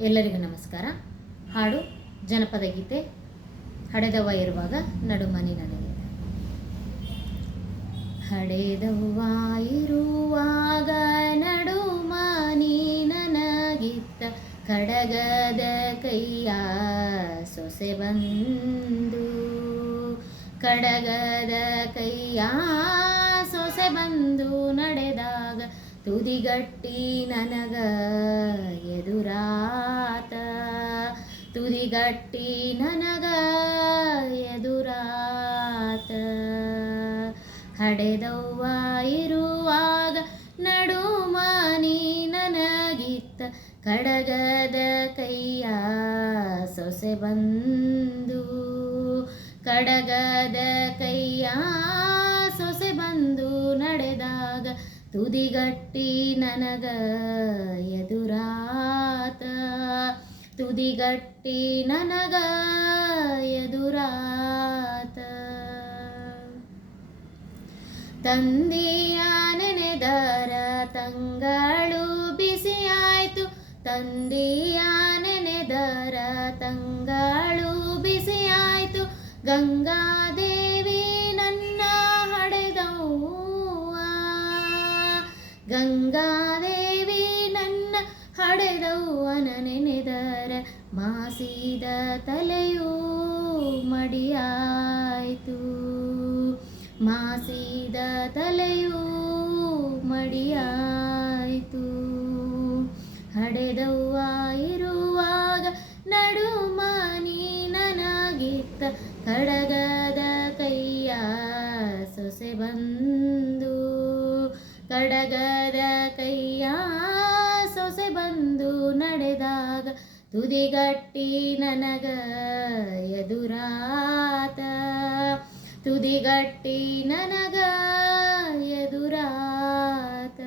ಎಲ್ಲರಿಗೂ ನಮಸ್ಕಾರ. ಹಾಡು, ಜನಪದ ಗೀತೆ ಹಡೆದವ ಇರುವಾಗ ನಡುಮನಿ ನನಗೆ. ಹಡೆದವ್ವ ಇರುವಾಗ ನಡುಮನಿ ನನಗಿತ್ತ ಕಡಗದ ಕೈಯ ಸೊಸೆ ಬಂದು. ಕಡಗದ ಕೈಯ ಸೊಸೆ ಬಂದು ನಡೆದಾಗ ತುದಿಗಟ್ಟಿ ನನಗ ಎದುರಾತ ತುದಿಗಟ್ಟಿ ನನಗ ಎದುರಾತ. ಹಡೆದವ್ವ ಇರುವಾಗ ನಡುಮನಿ ನನಗಿತ್ತ. ಕಡಗದ ಕೈಯ ಸೊಸೆ ಬಂದು. ಕಡಗದ ಕೈಯ ಸೊಸೆ ಬಂದು ನಡೆದಾಗ ತುದಿಗಟ್ಟಿ ನನಗ ಎದುರಾತ. ತುದಿಗಟ್ಟಿ ನನಗ ಎದುರಾತ ತಂದೆಯ ನೆನೆದರ ತಂಗಳು ಬಿಸಿಯಾಯ್ತು. ತಂದೆಯ ನೆನೆದರ ತಂಗಳು ಬಿಸಿಯಾಯ್ತು. ಗಂಗಾದೇವಿ ನನ್ನ ಹಡೆದವ್ವ. ಗಂಗಾದೇವಿ ನನ್ನ ನೆನೆದರ ಮಾಸಿದ ತಲೆಯೂ ಮಡಿಯಾಯಿತು. ಮಾಸಿದ ತಲೆಯೂ ಮಡಿಯಾಯಿತು. ಹಡೆದವ್ವ ಇರುವಾಗ ನಡುಮನಿ ನನಗಿತ್ತ. ಕಡಗದ ಕೈಯ ಸೊಸೆ ಬಂದು. ಕಡಗದ ಕೈಯ ಸೊಸೆ ಬಂದು ನಡೆದಾಗ ತುದಿಗಟ್ಟಿ ನನಗ ಎದುರಾತ. ತುದಿಗಟ್ಟಿ ನನಗ ಎದುರಾತ.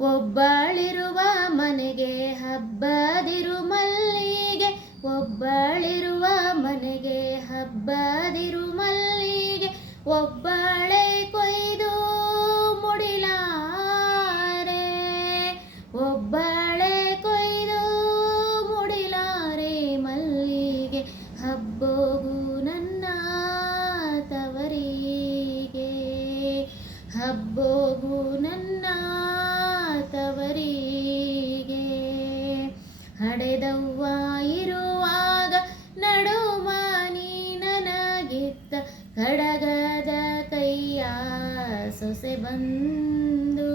ಒಬ್ಬಳಿರುವ ಮನೆಗೆ ಹಬ್ಬದಿರು ಮಲ್ಲಿಗೆ, ಒಬ್ಬಳಿರುವ ಮನೆಗೆ ಹಬ್ಬದಿರು ಮಲ್ಲಿಗೆ ಒಬ್ಬಳೆ ಹಬ್ಬೋಗು ನನ್ನ ತವರಿಗೆ. ಹಡೆದವ್ವ ಇರುವಾಗ ನಡುಮನಿ ನನಗಿತ್ತ. ಕಡಗದ ಕೈಯ ಸೊಸೆ ಬಂದು.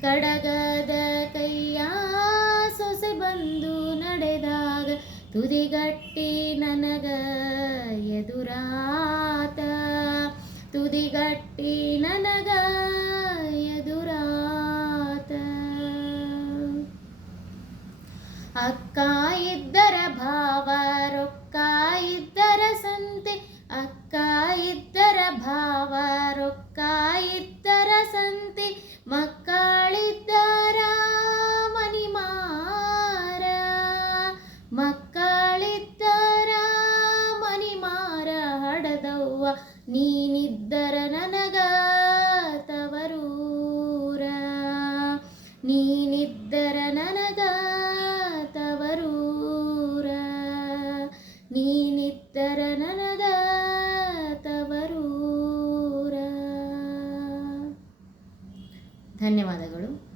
ಕಡಗದ ಕೈಯ ಸೊಸೆ ಬಂದು ನಡೆದಾಗ ತುದಿಗಟ್ಟಿ ನನಗ ಎದುರಾತ. ತುದಿಗಟ್ಟಿ ನನಗ ಅಕ್ಕ ಇದ್ದರ ಭಾವ ರೊಕ್ಕ ಇದ್ದರ ಸಂತೆ ಅಕ್ಕ ಇದ್ದರ ಭಾವ ರೊಕ್ಕ ಇದ್ದರ ಸಂತೆ, ಮಕ್ಕಳಿದ್ದರ ಮನಿಮಾರ ಮಕ್ಕಳಿದ್ದರ ಮನಿಮಾರ ಹಡದವ್ವ, ನೀನಿದ್ದರ ನನಗ ಧನ್ಯವಾದಗಳು.